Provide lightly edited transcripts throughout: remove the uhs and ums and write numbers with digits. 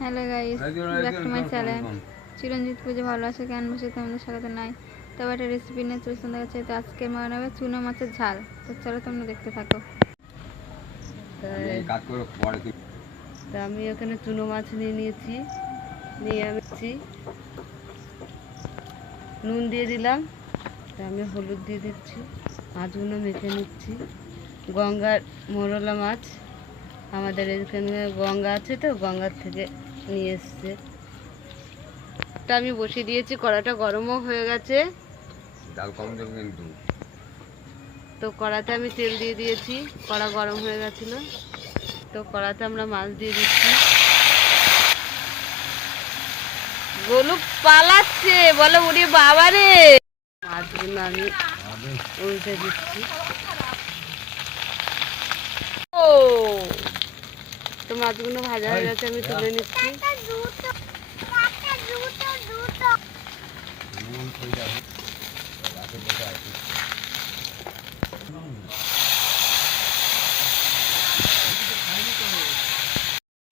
Hello guys, back to my channel. Chiranjit পুজো ভালো আছে কেন বসে তোমাদের স্বাগত নাই। তবে একটা রেসিপি নিয়ে চলে দেখা যাচ্ছে। তো আজকে বানাবে চুনো মাছের ঝাল। তো চলো তোমরা দেখতে থাকো। তা আমি এখানে চুনো মাছ নিয়ে নিয়েছি, নিয়ে আমি নুন দিয়ে দিলাম। তা আমি হলুদ দিয়ে দিচ্ছি, মাছগুলো মেখে নিচ্ছি। গঙ্গার মোরলা মাছ, আমাদের এখানে গঙ্গা আছে, তো গঙ্গার থেকে নিয়ে এসছে। তা আমি বসিয়ে দিয়েছি, কড়াটা গরমও হয়ে গেছে। ডাল কম দেবো কিন্তু। তো কড়াতে আমি তেল দিয়ে দিয়েছি, কড়া গরম হয়ে গেছিলো। তো কড়াতে আমরা মাছ দিয়ে দিচ্ছি। গোলু পালাচ্ছে, বলে উড়ি বাবা রে। মাছগুলো আমি উল্টে দিচ্ছি। ও তো মাছগুলো ভাজা হয়ে গেছে, আমি তুলে নিচ্ছি।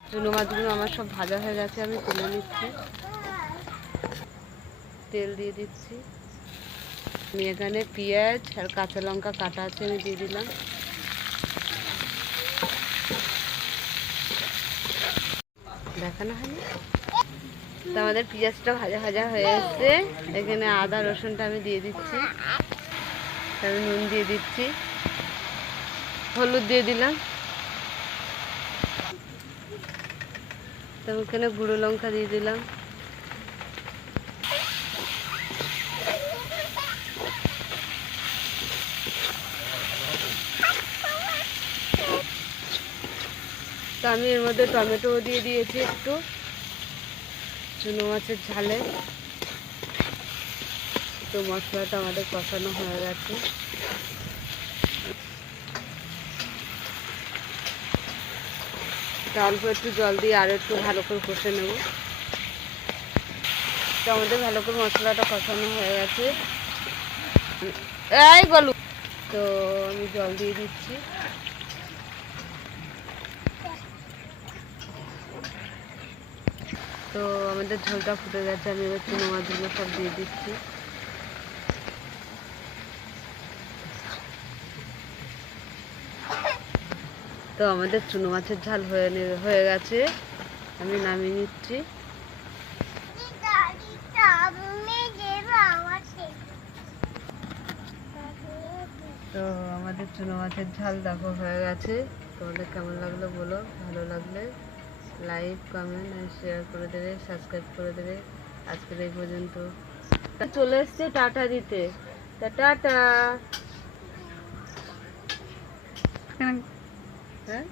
চুনো মাছগুলো আমার সব ভাজা হয়ে গেছে, আমি তুলে নিচ্ছি। তেল দিয়ে দিচ্ছি। আমি এখানে পেঁয়াজ আর কাঁচা লঙ্কা কাটা আছে, আমি দিয়ে দিলাম। দেখানো হয়নি তো আমাদের পেঁয়াজটা ভাজা ভাজা হয়ে এসছে। এখানে আদা রসুনটা আমি দিয়ে দিচ্ছি। আমি নুন দিয়ে দিচ্ছি, হলুদ দিয়ে দিলাম। তো এখানে গুঁড়ো লঙ্কা দিয়ে দিলাম। তো আমি এর মধ্যে টমেটো দিয়ে দিয়েছি একটু, চুনো মাছের ঝালে। তো মশলাটা আমাদের কষানো হয়ে গেছে। তো অল্প একটু জল দিয়ে আরও একটু ভালো করে কষে নেব। তো আমাদের ভালো করে মশলাটা কষানো হয়ে গেছে। এই গলু, তো আমি জল দিয়ে দিচ্ছি। তো আমাদের ঝোলটা ফুটে গেছে, আমি এবার চুনো মাছগুলো সব দিয়ে দিচ্ছি। তো আমাদের চুনো মাছের ঝাল হয়ে গেছে, আমি নামিয়ে নিচ্ছি। তো আমাদের চুনো মাছের ঝাল দেখো হয়ে গেছে। তোমাদের কেমন লাগলো বলো, ভালো লাগলে লাইক কমেন্ট আর শেয়ার করে দেবে, সাবস্ক্রাইব করে দেবে। আজকের এই পর্যন্ত। চলে এসছে টাটা দিতে। তা টাটা। হ্যাঁ।